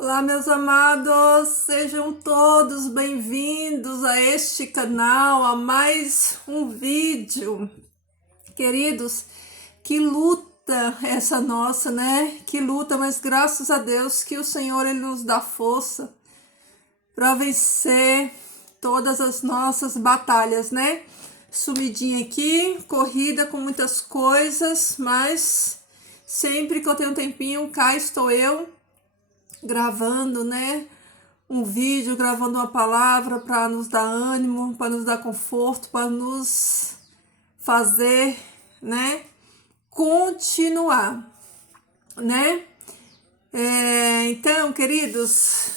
Olá, meus amados, sejam todos bem-vindos a este canal, a mais um vídeo. Queridos, que luta essa nossa, né? Que luta, mas graças a Deus que o Senhor ele nos dá força para vencer todas as nossas batalhas, né? Sumidinha aqui, corrida com muitas coisas, mas sempre que eu tenho um tempinho, cá estou eu gravando, né, um vídeo, gravando uma palavra para nos dar ânimo, para nos dar conforto, para nos fazer, né, continuar, né? Então, queridos,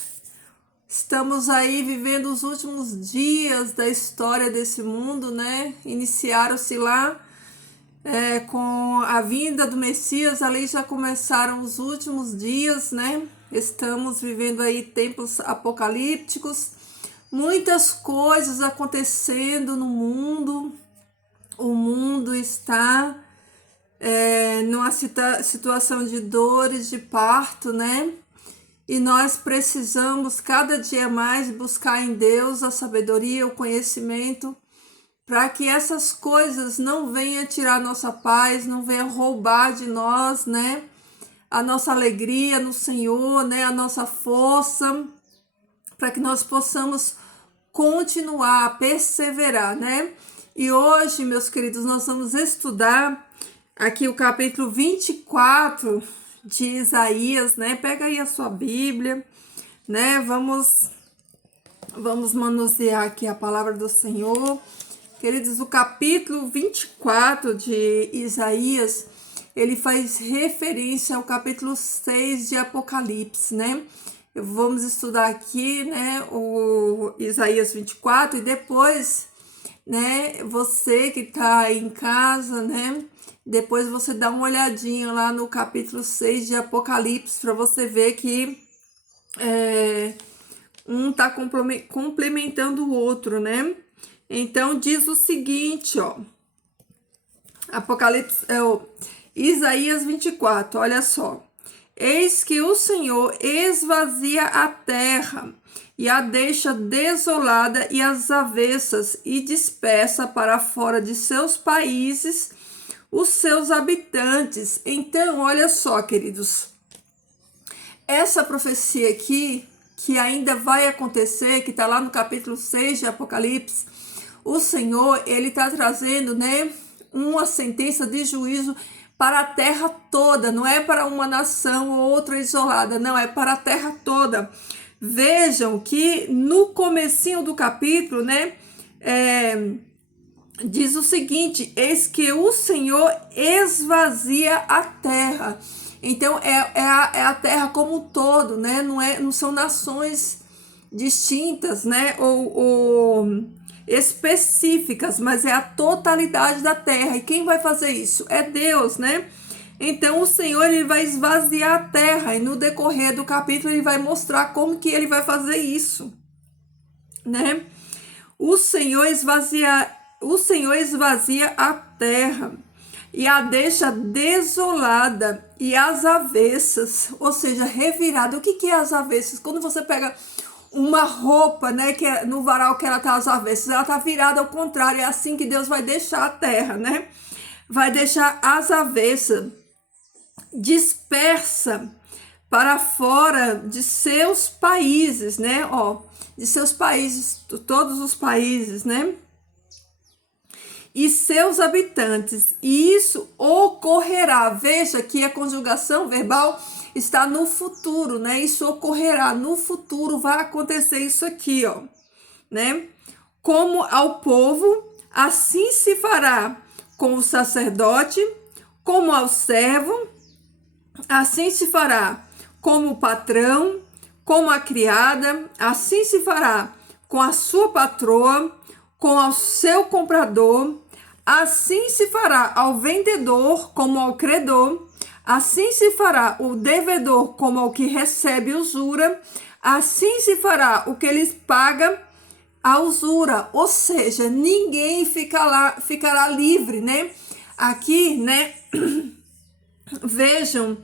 estamos aí vivendo os últimos dias da história desse mundo, né? Iniciaram-se lá com a vinda do Messias, ali já começaram os últimos dias, né? Estamos vivendo aí tempos apocalípticos, muitas coisas acontecendo no mundo. O mundo está numa situação de dores, de parto, né? E nós precisamos cada dia mais buscar em Deus a sabedoria, o conhecimento, para que essas coisas não venham tirar nossa paz, não venham roubar de nós, né? A nossa alegria no Senhor, né? A nossa força, para que nós possamos continuar, perseverar, né? E hoje, meus queridos, nós vamos estudar aqui o capítulo 24 de Isaías, né? Pega aí a sua Bíblia, né? Vamos manusear aqui a palavra do Senhor. Queridos, o capítulo 24 de Isaías, ele faz referência ao capítulo 6 de Apocalipse, né? Vamos estudar aqui, né, o Isaías 24 e depois, né, você que tá aí em casa, né, depois você dá uma olhadinha lá no capítulo 6 de Apocalipse para você ver que um tá complementando o outro, né? Então diz o seguinte, ó, Apocalipse, Isaías 24, olha só. Eis que o Senhor esvazia a terra e a deixa desolada e as avessas e dispersa para fora de seus países os seus habitantes. Então, olha só, queridos, essa profecia aqui, que ainda vai acontecer, que está lá no capítulo 6 de Apocalipse, o Senhor, ele está trazendo, né, uma sentença de juízo para a terra toda, não é para uma nação ou outra isolada, não, é para a terra toda. Vejam que no comecinho do capítulo, né, diz o seguinte: eis que o Senhor esvazia a terra. Então é a terra como um todo, né? Não são nações distintas, né? Ou específicas, mas é a totalidade da terra. E quem vai fazer isso? É Deus, né? Então o Senhor ele vai esvaziar a terra e no decorrer do capítulo ele vai mostrar como que ele vai fazer isso, né? O Senhor esvazia a terra e a deixa desolada e as avessas, ou seja, revirada. O que é as avessas? Quando você pega uma roupa, né, que é no varal que ela tá às avessas, ela tá virada ao contrário. É assim que Deus vai deixar a terra, né? Vai deixar as avessas, dispersa para fora de seus países, né? Ó, de seus países, todos os países, né? E seus habitantes, e isso ocorrerá. Veja que a conjugação verbal está no futuro, né? Isso ocorrerá no futuro, vai acontecer isso aqui, ó, né? Como ao povo, assim se fará com o sacerdote, como ao servo, assim se fará como o patrão, como a criada, assim se fará com a sua patroa, com o seu comprador, assim se fará ao vendedor como ao credor, assim se fará o devedor como ao que recebe usura, assim se fará o que lhes paga a usura. Ou seja, ninguém ficará livre, né? Aqui, né? Vejam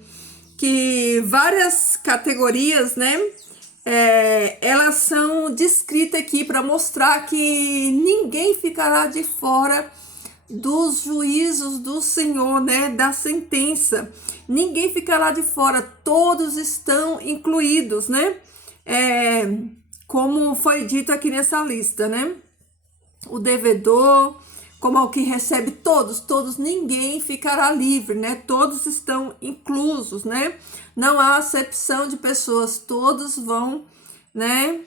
que várias categorias, né, elas são descritas aqui para mostrar que ninguém ficará de fora dos juízos do Senhor, né, da sentença. Ninguém ficará de fora, todos estão incluídos, né, como foi dito aqui nessa lista, né, o devedor, como ao que recebe todos, ninguém ficará livre, né, todos estão inclusos, né, não há acepção de pessoas, todos vão, né,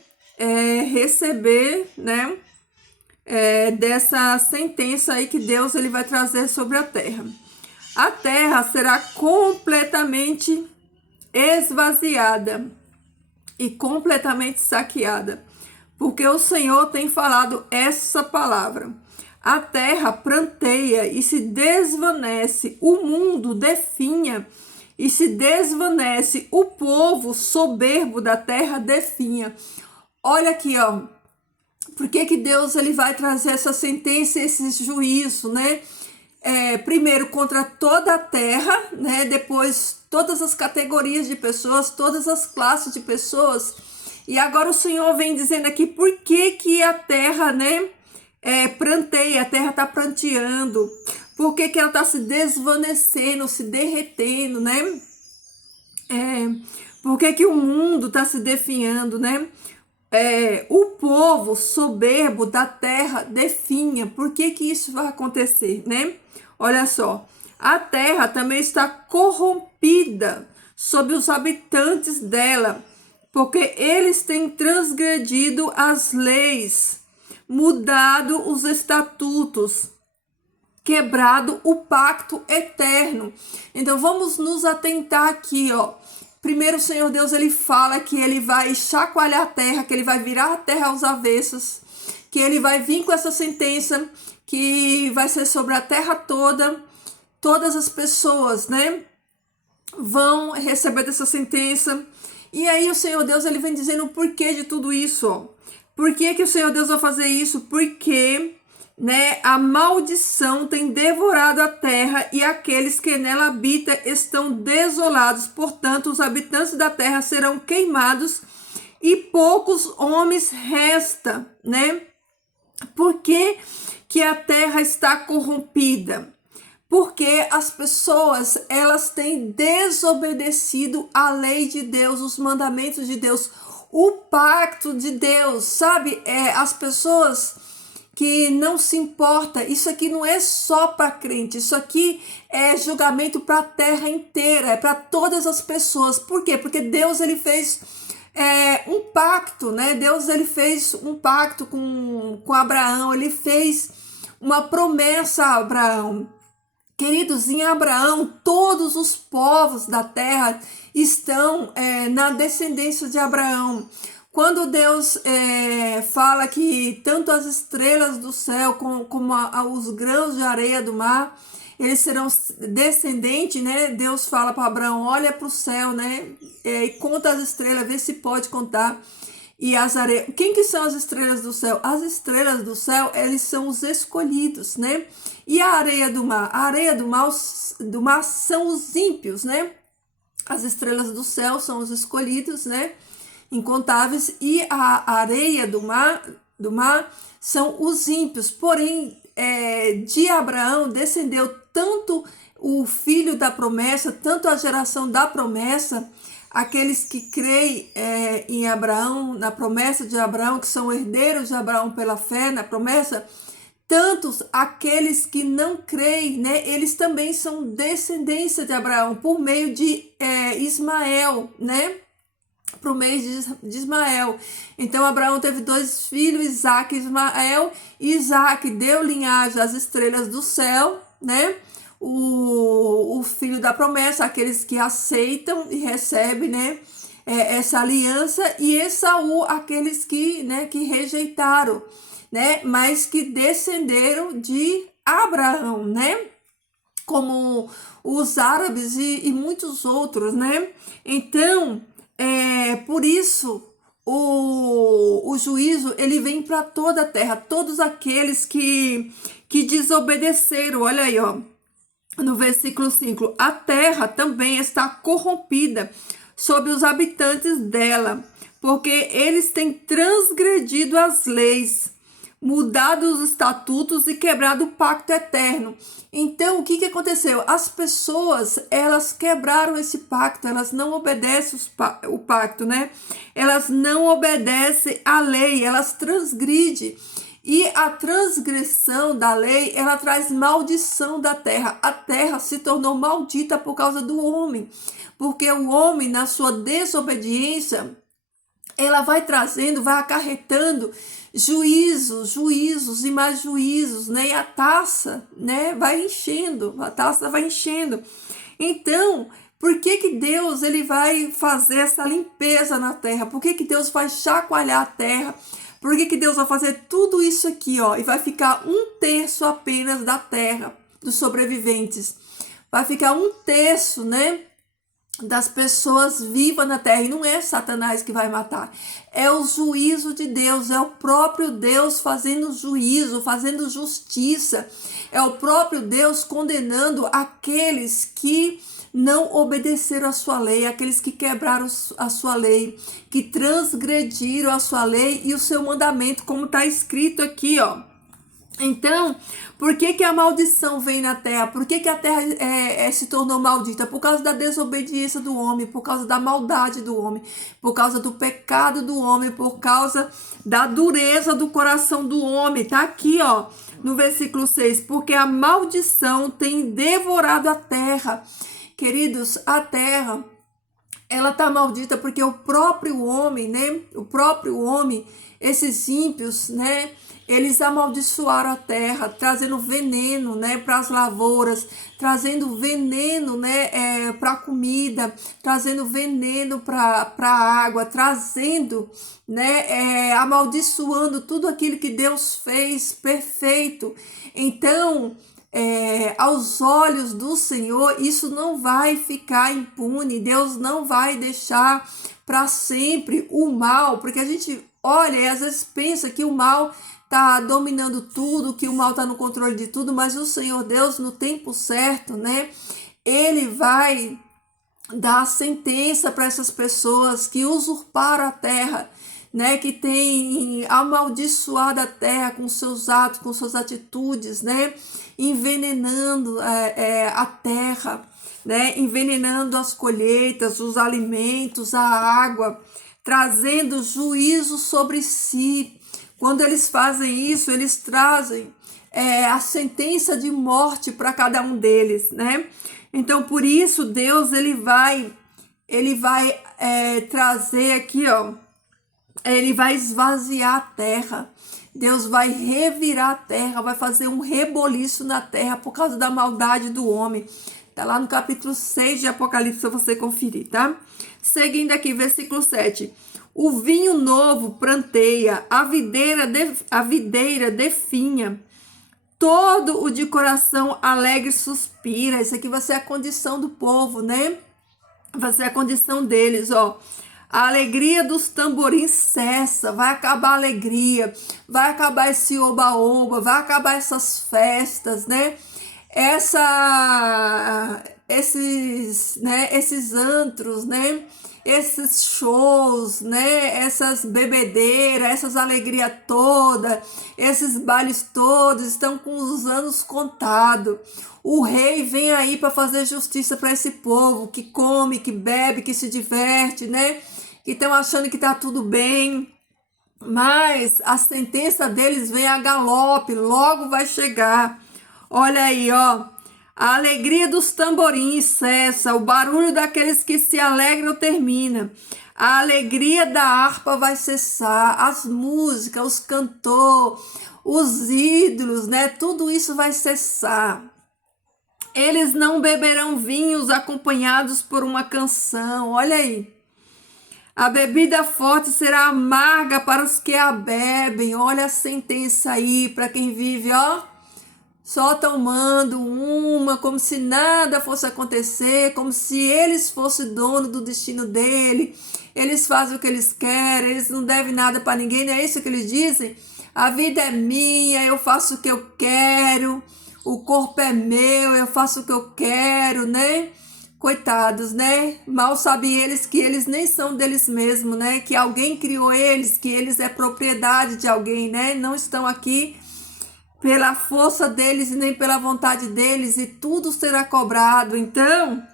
receber, né, dessa sentença aí que Deus ele vai trazer sobre a terra. A terra será completamente esvaziada e completamente saqueada, porque o Senhor tem falado essa palavra. A terra pranteia e se desvanece, o mundo definha e se desvanece, o povo soberbo da terra definha. Olha aqui, ó. Por que Deus ele vai trazer essa sentença, esse juízo, né? Primeiro contra toda a terra, né? Depois todas as categorias de pessoas, todas as classes de pessoas. E agora o Senhor vem dizendo aqui por que a terra, né? Pranteia, a terra está pranteando. Por que ela está se desvanecendo, se derretendo, né? Por que o mundo está se definhando, né? O povo soberbo da terra definha. Por que isso vai acontecer, né? Olha só, a terra também está corrompida sob os habitantes dela, porque eles têm transgredido as leis, mudado os estatutos, quebrado o pacto eterno. Então vamos nos atentar aqui, ó. Primeiro o Senhor Deus ele fala que ele vai chacoalhar a terra, que ele vai virar a terra aos avessos, que ele vai vir com essa sentença que vai ser sobre a terra toda. Todas as pessoas, né, vão receber dessa sentença. E aí o Senhor Deus ele vem dizendo o porquê de tudo isso, ó. Por que o Senhor Deus vai fazer isso? Porque, né, a maldição tem devorado a terra e aqueles que nela habitam estão desolados. Portanto, os habitantes da terra serão queimados e poucos homens restam, né? Por que a terra está corrompida? Porque as pessoas, elas têm desobedecido a lei de Deus, os mandamentos de Deus, o pacto de Deus, sabe? As pessoas que não se importa, isso aqui não é só para crente, isso aqui é julgamento para a terra inteira, é para todas as pessoas. Por quê? Porque Deus ele fez um pacto, né? Deus ele fez um pacto com Abraão, ele fez uma promessa a Abraão. Queridos, em Abraão, todos os povos da terra estão na descendência de Abraão. Quando Deus fala que tanto as estrelas do céu como os grãos de areia do mar, eles serão descendentes, né? Deus fala para Abraão, olha para o céu, né? E conta as estrelas, vê se pode contar. E as areias, quem que são as estrelas do céu? As estrelas do céu, eles são os escolhidos, né? E a areia do mar? A areia do mar são os ímpios, né? As estrelas do céu são os escolhidos, né? Incontáveis. E a areia do mar são os ímpios. Porém, de Abraão descendeu tanto o filho da promessa, tanto a geração da promessa, aqueles que creem em Abraão, na promessa de Abraão, que são herdeiros de Abraão pela fé, na promessa, tantos aqueles que não creem, né, eles também são descendência de Abraão, por meio de Ismael, né, por meio de Ismael. Então Abraão teve 2 filhos, Isaac e Ismael, e Isaac deu linhagem às estrelas do céu, né, o filho da promessa, aqueles que aceitam e recebem, né, essa aliança, e Esaú, aqueles que, né, que rejeitaram, né, mas que descenderam de Abraão, né, como os árabes e muitos outros, né. Então, por isso o juízo ele vem para toda a terra, todos aqueles que desobedeceram. Olha aí, ó. no versículo 5, a terra também está corrompida sobre os habitantes dela, porque eles têm transgredido as leis, mudado os estatutos e quebrado o pacto eterno. Então, o que aconteceu? As pessoas, elas quebraram esse pacto, elas não obedecem o pacto, né? Elas não obedecem à lei, elas transgridem. E a transgressão da lei, ela traz maldição da terra. A terra se tornou maldita por causa do homem, porque o homem, na sua desobediência, ela vai trazendo, vai acarretando juízos e mais juízos, né? E a taça, né, vai enchendo, a taça vai enchendo. Então, por que Deus ele vai fazer essa limpeza na terra? Por que Deus vai chacoalhar a terra? Por que Deus vai fazer tudo isso aqui, ó? E vai ficar 1/3 apenas da terra, dos sobreviventes. Vai ficar 1/3, né, das pessoas vivas na terra. E não é Satanás que vai matar. É o juízo de Deus. É o próprio Deus fazendo juízo, fazendo justiça. É o próprio Deus condenando aqueles que não obedeceram a sua lei, aqueles que quebraram a sua lei, que transgrediram a sua lei e o seu mandamento, como está escrito aqui, ó. Então, por que a maldição vem na terra? Por que a terra se tornou maldita? Por causa da desobediência do homem, por causa da maldade do homem, por causa do pecado do homem, por causa da dureza do coração do homem. Tá aqui, ó, no versículo 6. Porque a maldição tem devorado a terra. Queridos, a terra, ela tá maldita porque o próprio homem, né? O próprio homem, esses ímpios, né? Eles amaldiçoaram a terra, trazendo veneno, né, para as lavouras, trazendo veneno, né, para a comida, trazendo veneno para a água, trazendo, né, amaldiçoando tudo aquilo que Deus fez perfeito. Então, aos olhos do Senhor, isso não vai ficar impune. Deus não vai deixar para sempre o mal, porque a gente olha e às vezes pensa que o mal tá dominando tudo, que o mal tá no controle de tudo, mas o Senhor Deus, no tempo certo, né, ele vai dar a sentença para essas pessoas que usurparam a terra, né, que tem amaldiçoado a terra com seus atos, com suas atitudes, né, envenenando a terra, né, envenenando as colheitas, os alimentos, a água, trazendo juízo sobre si. Quando eles fazem isso, eles trazem a sentença de morte para cada um deles, né? Então, por isso, Deus ele vai trazer aqui, ó, ele vai esvaziar a terra. Deus vai revirar a terra, vai fazer um reboliço na terra por causa da maldade do homem. Tá lá no capítulo 6 de Apocalipse, para você conferir, tá? Seguindo aqui, versículo 7. O vinho novo pranteia, a videira definha, todo o de coração alegre suspira. Isso aqui vai ser a condição do povo, né? Vai ser a condição deles, ó. A alegria dos tamborins cessa, vai acabar a alegria, vai acabar esse oba-oba, vai acabar essas festas, né? Esses antros, né? Esses shows, né? Essas bebedeiras, essas alegrias todas, esses bailes todos estão com os anos contados. O rei vem aí para fazer justiça para esse povo que come, que bebe, que se diverte, né? Que estão achando que tá tudo bem, mas a sentença deles vem a galope, logo vai chegar. Olha aí, ó. A alegria dos tamborins cessa, o barulho daqueles que se alegram termina. A alegria da harpa vai cessar, as músicas, os cantores, os ídolos, né? Tudo isso vai cessar. Eles não beberão vinhos acompanhados por uma canção. Olha aí. A bebida forte será amarga para os que a bebem. Olha a sentença aí para quem vive, ó, só tomando uma, como se nada fosse acontecer, como se eles fossem dono do destino dele. Eles fazem o que eles querem, eles não devem nada para ninguém, não é isso que eles dizem? A vida é minha, eu faço o que eu quero. o corpo é meu, eu faço o que eu quero, né? Coitados, né? Mal sabem eles que eles nem são deles mesmos, né? Que alguém criou eles, que eles é propriedade de alguém, né? Não estão aqui pela força deles e nem pela vontade deles, e tudo será cobrado. Então,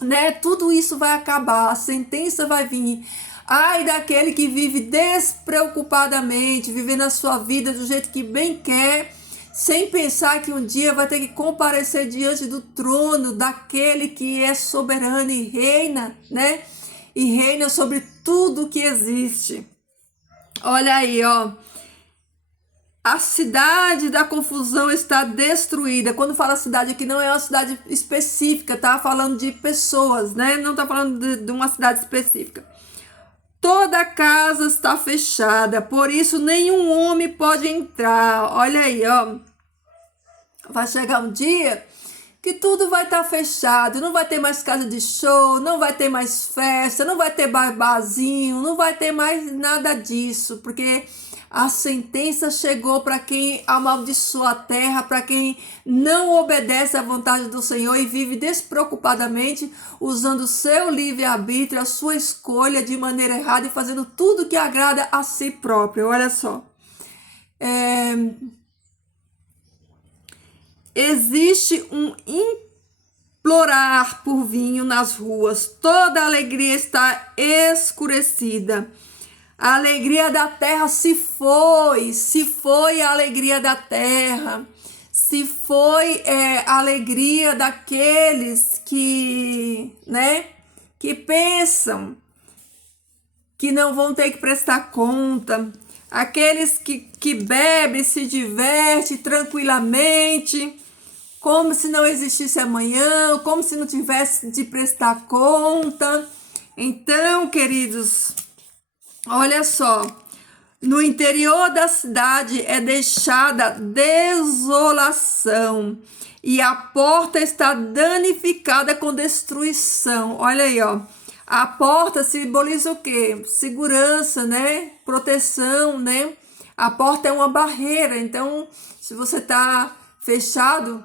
né? Tudo isso vai acabar, a sentença vai vir. Ai daquele que vive despreocupadamente, vivendo a sua vida do jeito que bem quer, sem pensar que um dia vai ter que comparecer diante do trono daquele que é soberano e reina, né? E reina sobre tudo que existe. Olha aí, ó. A cidade da confusão está destruída. Quando fala cidade aqui, não é uma cidade específica, tá falando de pessoas, né? Não tá falando de uma cidade específica. Toda a casa está fechada, por isso nenhum homem pode entrar. Olha aí, ó. Vai chegar um dia que tudo vai estar fechado, não vai ter mais casa de show, não vai ter mais festa, não vai ter barzinho, não vai ter mais nada disso, porque a sentença chegou para quem amaldiçoa a terra, para quem não obedece à vontade do Senhor e vive despreocupadamente usando o seu livre-arbítrio, a sua escolha de maneira errada e fazendo tudo que agrada a si próprio. Olha só. Existe um implorar por vinho nas ruas, toda a alegria está escurecida. A alegria da terra se foi a alegria da terra, se foi a alegria daqueles que, né, que pensam que não vão ter que prestar conta, aqueles que bebem, se divertem tranquilamente, como se não existisse amanhã, como se não tivesse de prestar conta. Então, queridos, olha só, no interior da cidade é deixada desolação e a porta está danificada com destruição. Olha aí, ó. A porta simboliza o quê? Segurança, né? Proteção, né? A porta é uma barreira, então se você está fechado,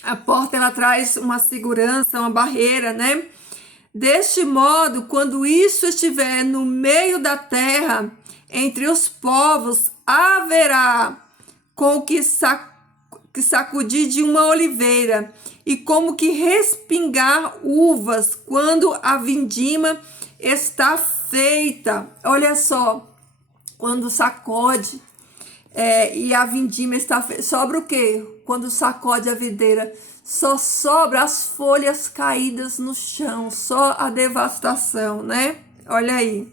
a porta ela traz uma segurança, uma barreira, né? Deste modo, quando isso estiver no meio da terra, entre os povos, haverá com que sacudir de uma oliveira e como que respingar uvas quando a vindima está feita. Olha só, quando sacode e a vindima está feita, sobra o quê? Quando sacode a videira, só sobra as folhas caídas no chão, só a devastação, né? Olha aí.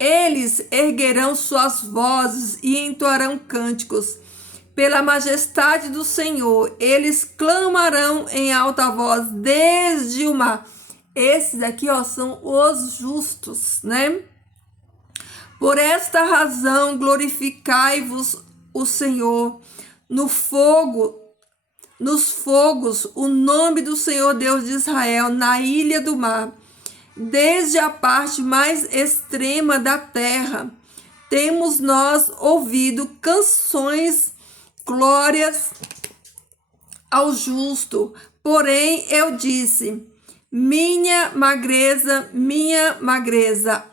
Eles erguerão suas vozes e entoarão cânticos. Pela majestade do Senhor, eles clamarão em alta voz desde o mar. Esses aqui, ó, são os justos, né? Por esta razão, glorificai-vos o Senhor nos fogos, o nome do Senhor Deus de Israel, na ilha do mar. Desde a parte mais extrema da terra, temos nós ouvido canções, glórias ao justo. Porém, eu disse: minha magreza,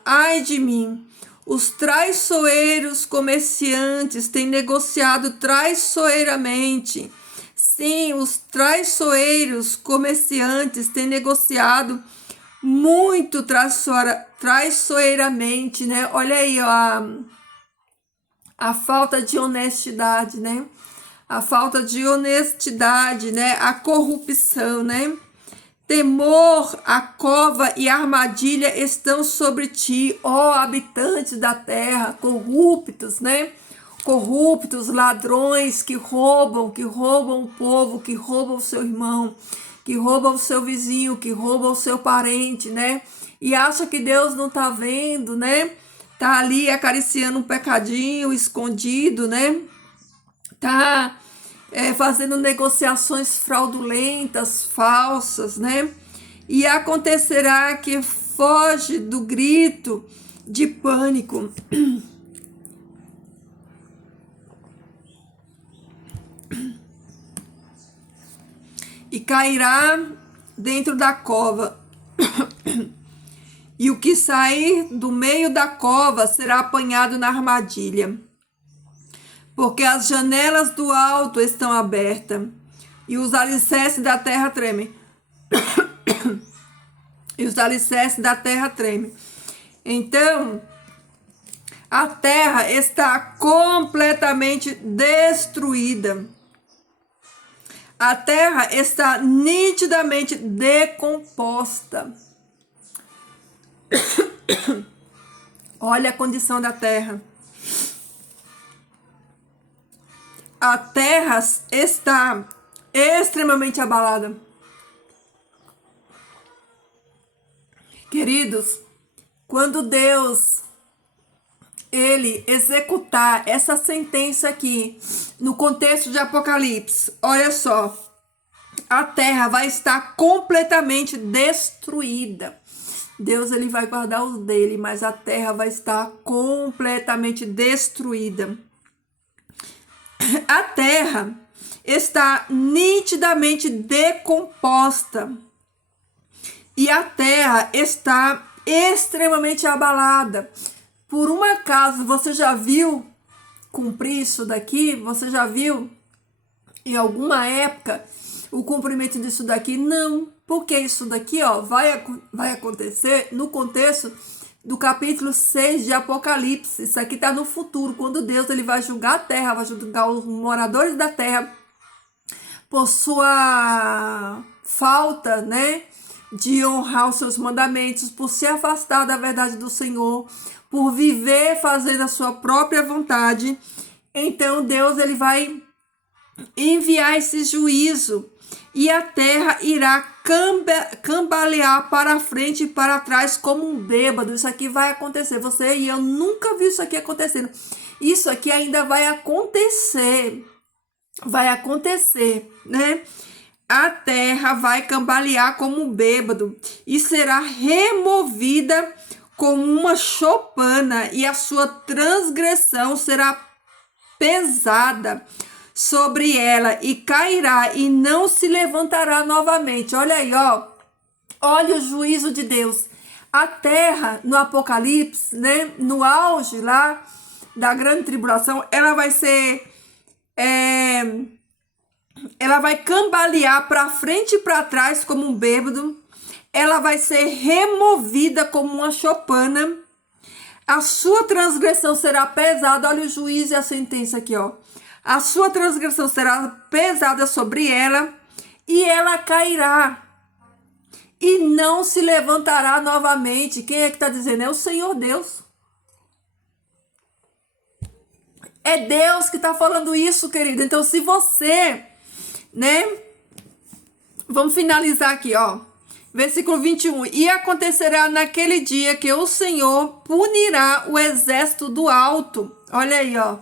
ai de mim. Os traiçoeiros comerciantes têm negociado traiçoeiramente. Sim, os traiçoeiros comerciantes têm negociado muito traiçoeiramente, né? Olha aí, ó, a falta de honestidade, né? A falta de honestidade, né? A corrupção, né? Temor, a cova e a armadilha estão sobre ti, ó habitantes da terra, corruptos, né? Corruptos, ladrões que roubam o povo, que roubam o seu irmão, que roubam o seu vizinho, que roubam o seu parente, né? E acha que Deus não tá vendo, né? Tá ali acariciando um pecadinho escondido, né? Tá fazendo negociações fraudulentas, falsas, né? E acontecerá que foge do grito de pânico. cairá dentro da cova. E o que sair do meio da cova será apanhado na armadilha. Porque as janelas do alto estão abertas, e os alicerces da terra tremem. E os alicerces da terra tremem. Então, a terra está completamente destruída. A terra está nitidamente decomposta. Olha a condição da terra. A terra está extremamente abalada. Queridos, quando Deus ele executar essa sentença aqui no contexto de Apocalipse, olha só, a terra vai estar completamente destruída. Deus ele vai guardar os dele, mas a terra vai estar completamente destruída. A terra está nitidamente decomposta. E a terra está extremamente abalada. Por um acaso, você já viu cumprir isso daqui? Você já viu em alguma época o cumprimento disso daqui? Não. Porque isso daqui vai acontecer no contexto do capítulo 6 de Apocalipse. Isso aqui está no futuro, quando Deus ele vai julgar a terra, vai julgar os moradores da terra por sua falta, né, de honrar os seus mandamentos, por se afastar da verdade do Senhor, por viver fazendo a sua própria vontade. Então Deus ele vai enviar esse juízo e a terra irá cambalear para frente e para trás como um bêbado. Isso aqui vai acontecer. Você e eu nunca vi isso aqui acontecendo. Isso aqui ainda vai acontecer. Vai acontecer, né? A terra vai cambalear como um bêbado e será removida como uma chopana, e a sua transgressão será pesada sobre ela e cairá e não se levantará novamente. Olha aí, ó. Olha o juízo de Deus. A terra no Apocalipse, né, no auge lá da grande tribulação, ela vai ser ela vai cambalear para frente e para trás como um bêbado. Ela vai ser removida como uma chopana. A sua transgressão será pesada. Olha o juízo e a sentença aqui, ó. A sua transgressão será pesada sobre ela e ela cairá e não se levantará novamente. Quem é que está dizendo? É o Senhor Deus. É Deus que está falando isso, querido. Então, se você, né? Vamos finalizar aqui, ó. Versículo 21. E acontecerá naquele dia que o Senhor punirá o exército do alto. Olha aí, ó.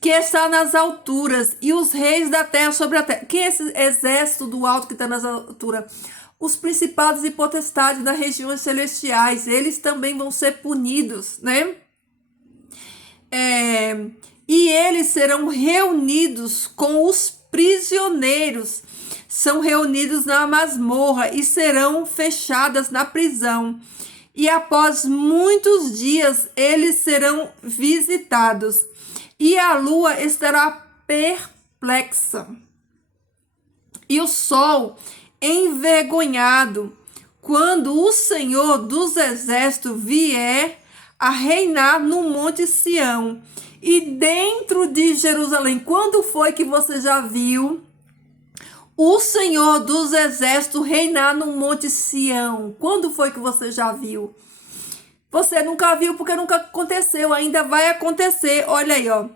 Que está nas alturas, e os reis da terra sobre a terra. Quem é esse exército do alto que está nas alturas? Os principados e potestades das regiões celestiais. Eles também vão ser punidos, né? E eles serão reunidos com os prisioneiros. São reunidos na masmorra e serão fechadas na prisão. E após muitos dias eles serão visitados. E a lua estará perplexa. E o sol envergonhado, quando o Senhor dos exércitos vier a reinar no Monte Sião e dentro de Jerusalém. Quando foi que você já viu o Senhor dos exércitos reinar no Monte Sião? Quando foi que você já viu? Você nunca viu porque nunca aconteceu, ainda vai acontecer. Olha aí, ó.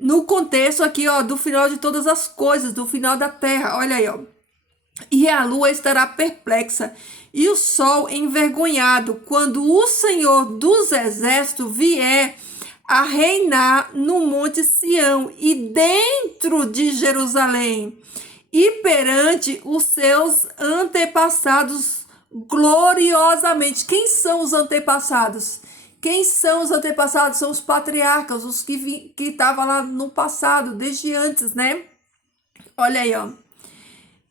No contexto aqui, ó, do final de todas as coisas, do final da terra. Olha aí, ó. E a lua estará perplexa e o sol envergonhado, quando o Senhor dos exércitos vier a reinar no Monte Sião e dentro de Jerusalém e perante os seus antepassados gloriosamente. Quem são os antepassados? Quem são os antepassados? São os patriarcas, os que estavam lá no passado, desde antes, né? Olha aí, ó.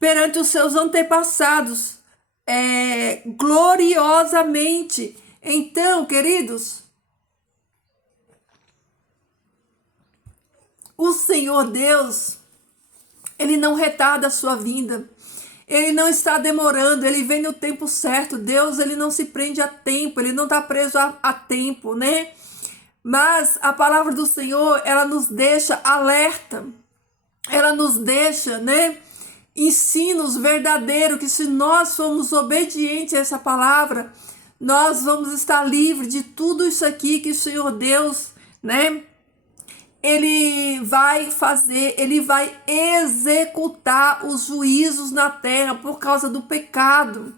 perante os seus antepassados, gloriosamente. Então, queridos, o Senhor Deus, Ele não retarda a sua vinda. Ele não está demorando, Ele vem no tempo certo. Deus, Ele não se prende a tempo, Ele não está preso a tempo, né? Mas a palavra do Senhor, ela nos deixa alerta. Ela nos deixa, né? Ensinos verdadeiros, que se nós formos obedientes a essa palavra, nós vamos estar livres de tudo isso aqui que o Senhor Deus, né? Ele vai fazer, ele vai executar os juízos na terra por causa do pecado,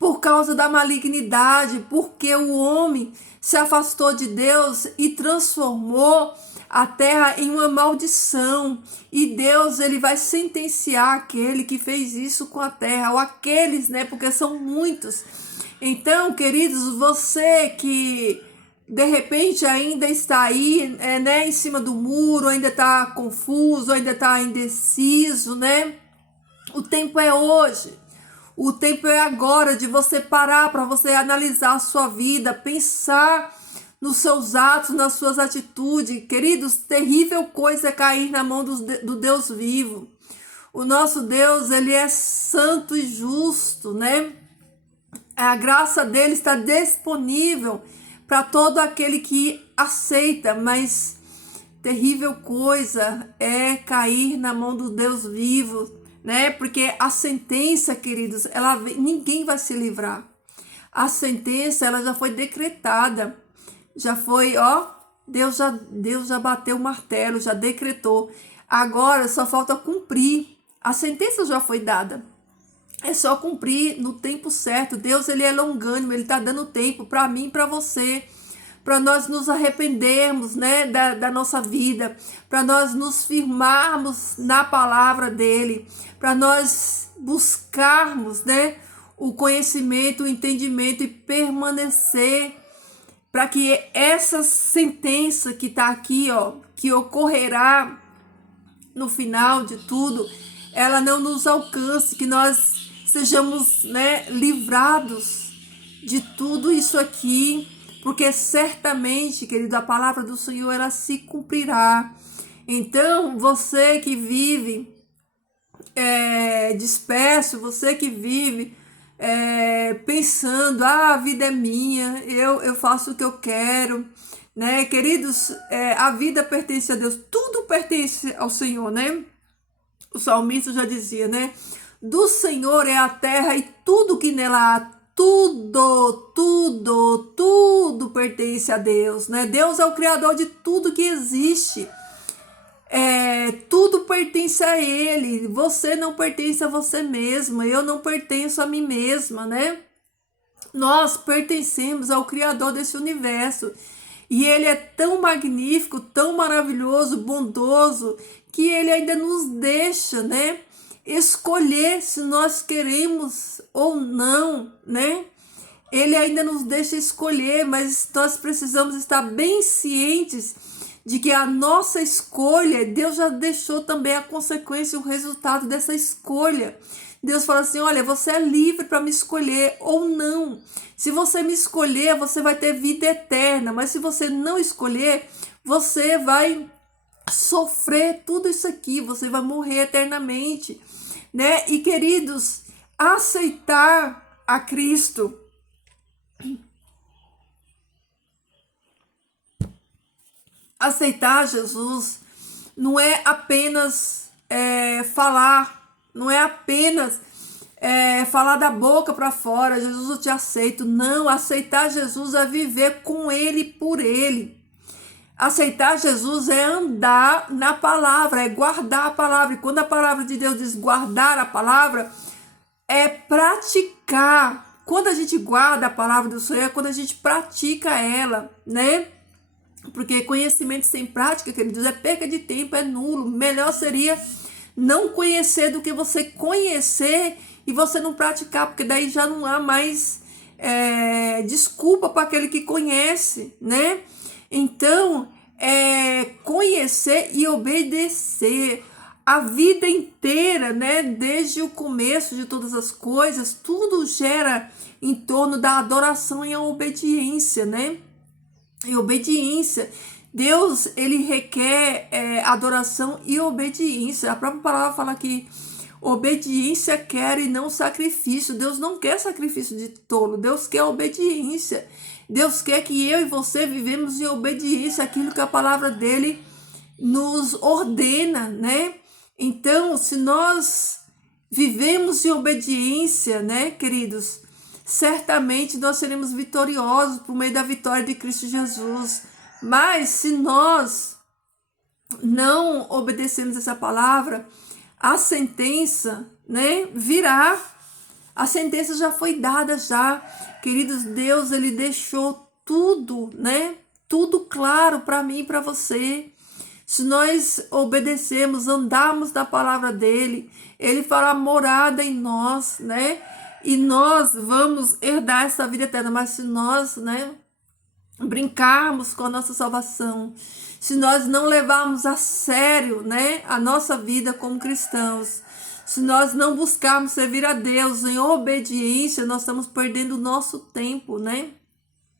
por causa da malignidade, porque o homem se afastou de Deus e transformou a terra em uma maldição. E Deus, ele vai sentenciar aquele que fez isso com a terra, ou aqueles, né, porque são muitos. Então, queridos, você que de repente ainda está aí, né, em cima do muro, ainda está confuso, ainda está indeciso, né? O tempo é hoje. O tempo é agora de você parar para você analisar a sua vida, pensar nos seus atos, nas suas atitudes. Queridos, terrível coisa é cair na mão do Deus vivo. O nosso Deus, ele é santo e justo, né? A graça dele está disponível para todo aquele que aceita, mas terrível coisa é cair na mão do Deus vivo, né? Porque a sentença, queridos, ninguém vai se livrar. A sentença, ela já foi decretada, já foi, Deus já bateu o martelo, já decretou. Agora só falta cumprir. A sentença já foi dada. É só cumprir no tempo certo. Deus, ele é longânimo, ele está dando tempo para mim e para você, para nós nos arrependermos, né, da nossa vida, para nós nos firmarmos na palavra dele, para nós buscarmos, né, o conhecimento, o entendimento e permanecer, para que essa sentença que está aqui, que ocorrerá no final de tudo, ela não nos alcance, que nós sejamos, né, livrados de tudo isso aqui, porque certamente, querido, a palavra do Senhor, ela se cumprirá. Então, você que vive disperso, você que vive pensando, a vida é minha, eu faço o que eu quero, né, queridos, a vida pertence a Deus, tudo pertence ao Senhor, né? O salmista já dizia, né? Do Senhor é a terra e tudo que nela há, tudo pertence a Deus, né? Deus é o criador de tudo que existe. Tudo pertence a Ele. Você não pertence a você mesma, eu não pertenço a mim mesma, né? Nós pertencemos ao criador desse universo. E Ele é tão magnífico, tão maravilhoso, bondoso, que Ele ainda nos deixa, né, escolher se nós queremos ou não, né? Ele ainda nos deixa escolher, mas nós precisamos estar bem cientes de que a nossa escolha, Deus já deixou também a consequência, o resultado dessa escolha. Deus fala assim, olha, você é livre para me escolher ou não. Se você me escolher, você vai ter vida eterna, mas se você não escolher, você vai sofrer tudo isso aqui, você vai morrer eternamente, né? E queridos, aceitar a Cristo, aceitar Jesus, não é apenas falar, não é apenas falar da boca para fora, Jesus, eu te aceito. Não, aceitar Jesus é viver com Ele e por Ele. Aceitar Jesus é andar na palavra, é guardar a palavra. E quando a palavra de Deus diz guardar a palavra, é praticar. Quando a gente guarda a palavra do Senhor, é quando a gente pratica ela, né? Porque conhecimento sem prática, queridos, é perca de tempo, é nulo. Melhor seria não conhecer do que você conhecer e você não praticar, porque daí já não há mais desculpa para aquele que conhece, né? Então, conhecer e obedecer. a vida inteira, né, desde o começo de todas as coisas, tudo gera em torno da adoração e a obediência, né? E obediência. Deus, ele requer adoração e obediência. A própria palavra fala que obediência quer e não sacrifício. Deus não quer sacrifício de tolo. Deus quer obediência. Deus quer que eu e você vivemos em obediência àquilo que a palavra dele nos ordena, né? Então, se nós vivemos em obediência, né, queridos, certamente nós seremos vitoriosos por meio da vitória de Cristo Jesus. Mas se nós não obedecemos essa palavra, a sentença, né, virá. A sentença já foi dada já. Queridos, Deus, ele deixou tudo, né? Tudo claro para mim e para você. Se nós obedecermos, andarmos na palavra dele, ele fará morada em nós, né? E nós vamos herdar essa vida eterna. Mas se nós, né, brincarmos com a nossa salvação, se nós não levarmos a sério, né, a nossa vida como cristãos, se nós não buscarmos servir a Deus em obediência, nós estamos perdendo o nosso tempo, né?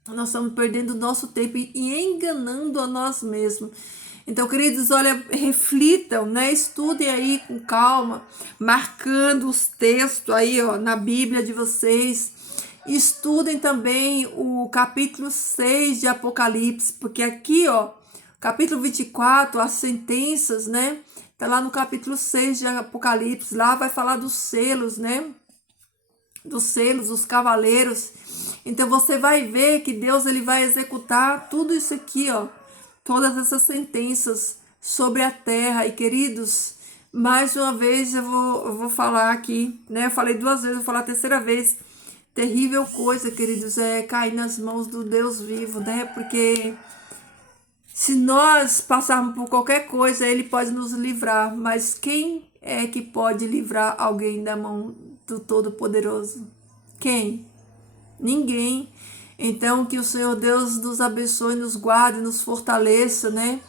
Nós estamos perdendo o nosso tempo e enganando a nós mesmos. Então, queridos, olha, reflitam, né? Estudem aí com calma, marcando os textos aí, ó, na Bíblia de vocês. Estudem também o capítulo 6 de Apocalipse, porque aqui, ó, capítulo 24, as sentenças, né? Tá lá no capítulo 6 de Apocalipse, lá vai falar dos selos, né? Dos selos, dos cavaleiros. Então, você vai ver que Deus, ele vai executar tudo isso aqui, ó. Todas essas sentenças sobre a terra. E, queridos, mais uma vez eu vou falar aqui, né? Eu falei 2 vezes, vou falar a 3ª vez. Terrível coisa, queridos, é cair nas mãos do Deus vivo, né? Porque se nós passarmos por qualquer coisa, ele pode nos livrar. Mas quem é que pode livrar alguém da mão do Todo-Poderoso? Quem? Ninguém. Então, que o Senhor Deus nos abençoe, nos guarde, nos fortaleça, né?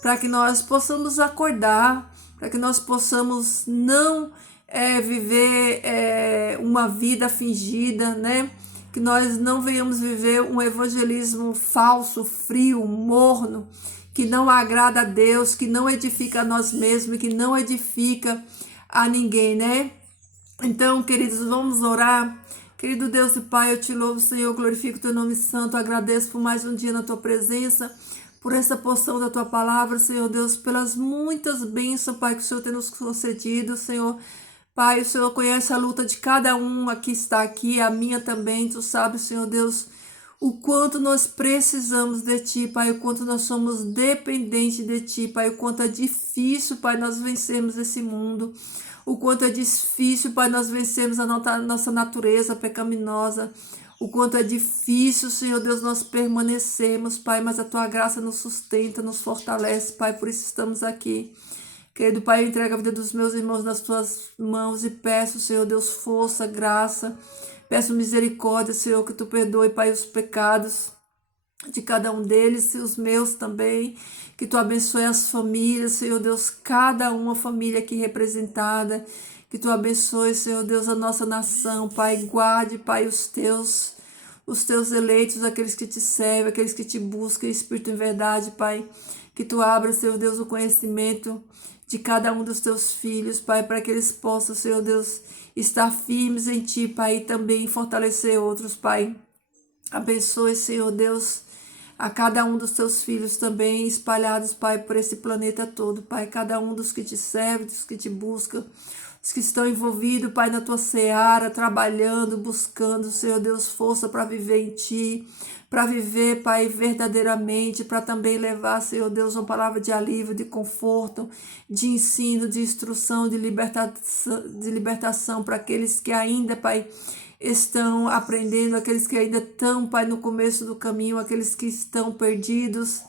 Para que nós possamos acordar, para que nós possamos não viver uma vida fingida, né? Que nós não venhamos viver um evangelismo falso, frio, morno, que não agrada a Deus, que não edifica a nós mesmos, que não edifica a ninguém, né? Então, queridos, vamos orar. Querido Deus e Pai, eu te louvo, Senhor, glorifico o teu nome santo, agradeço por mais um dia na tua presença, por essa porção da tua palavra, Senhor Deus, pelas muitas bênçãos, Pai, que o Senhor tem nos concedido, Senhor. Pai, o Senhor conhece a luta de cada um que está aqui, a minha também, tu sabes, Senhor Deus, o quanto nós precisamos de Ti, Pai, o quanto nós somos dependentes de Ti, Pai, o quanto é difícil, Pai, nós vencermos esse mundo, o quanto é difícil, Pai, nós vencermos a nossa natureza pecaminosa, o quanto é difícil, Senhor Deus, nós permanecermos, Pai, mas a Tua graça nos sustenta, nos fortalece, Pai, por isso estamos aqui. Querido Pai, eu entrego a vida dos meus irmãos nas Tuas mãos e peço, Senhor Deus, força, graça, peço misericórdia, Senhor, que Tu perdoe, Pai, os pecados de cada um deles e os meus também, que Tu abençoe as famílias, Senhor Deus, cada uma família aqui representada, que Tu abençoe, Senhor Deus, a nossa nação, Pai, guarde, Pai, os teus eleitos, aqueles que Te servem, aqueles que Te buscam, Espírito em verdade, Pai, que Tu abra, Senhor Deus, o conhecimento de cada um dos Teus filhos, Pai, para que eles possam, Senhor Deus, estar firmes em Ti, Pai, e também fortalecer outros, Pai. Abençoe, Senhor Deus, a cada um dos Teus filhos também espalhados, Pai, por esse planeta todo, Pai, cada um dos que Te servem, dos que Te buscam, os que estão envolvidos, Pai, na Tua seara, trabalhando, buscando, Senhor Deus, força para viver em Ti, para viver, Pai, verdadeiramente, para também levar, Senhor Deus, uma palavra de alívio, de conforto, de ensino, de instrução, de libertação para aqueles que ainda, Pai, estão aprendendo, aqueles que ainda estão, Pai, no começo do caminho, aqueles que estão perdidos.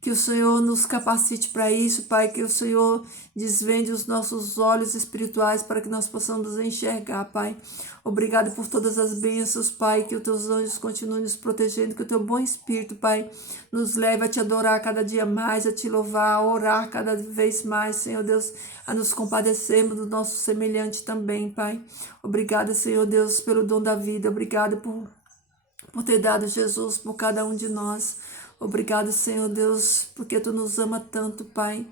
Que o Senhor nos capacite para isso, Pai, que o Senhor desvende os nossos olhos espirituais para que nós possamos enxergar, Pai. Obrigado por todas as bênçãos, Pai, que os teus anjos continuem nos protegendo, que o teu bom Espírito, Pai, nos leve a te adorar cada dia mais, a te louvar, a orar cada vez mais, Senhor Deus, a nos compadecermos do nosso semelhante também, Pai. Obrigado, Senhor Deus, pelo dom da vida, obrigado por ter dado Jesus por cada um de nós. Obrigado, Senhor Deus, porque Tu nos ama tanto, Pai.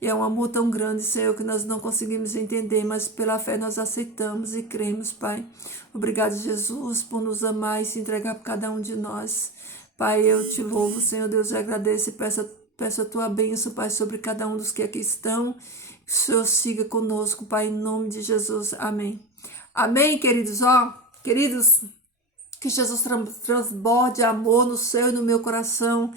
E é um amor tão grande, Senhor, que nós não conseguimos entender, mas pela fé nós aceitamos e cremos, Pai. Obrigado, Jesus, por nos amar e se entregar por cada um de nós. Pai, eu te louvo, Senhor Deus, e agradeço e peço a Tua bênção, Pai, sobre cada um dos que aqui estão. Que o Senhor siga conosco, Pai, em nome de Jesus. Amém. Amém, queridos. Queridos, que Jesus transborde amor no seu e no meu coração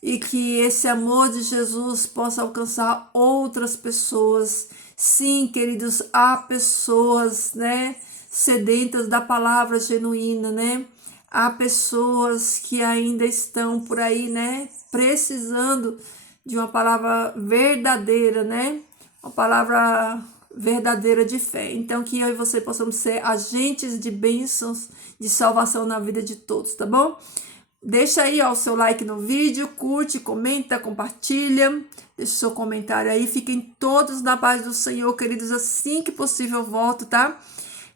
e que esse amor de Jesus possa alcançar outras pessoas. Sim, queridos, há pessoas, né, sedentas da palavra genuína, né? Há pessoas que ainda estão por aí, né, precisando de uma palavra verdadeira, né? Uma palavra verdadeira de fé. Então, que eu e você possamos ser agentes de bênçãos, de salvação na vida de todos, tá bom? Deixa aí o seu like no vídeo, curte, comenta, compartilha, deixa o seu comentário aí. Fiquem todos na paz do Senhor, queridos, assim que possível eu volto, tá?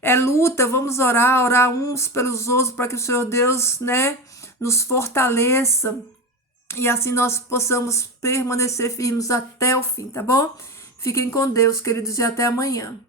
É luta, vamos orar uns pelos outros, para que o Senhor Deus, né, nos fortaleça e assim nós possamos permanecer firmes até o fim, tá bom? Fiquem com Deus, queridos, e até amanhã.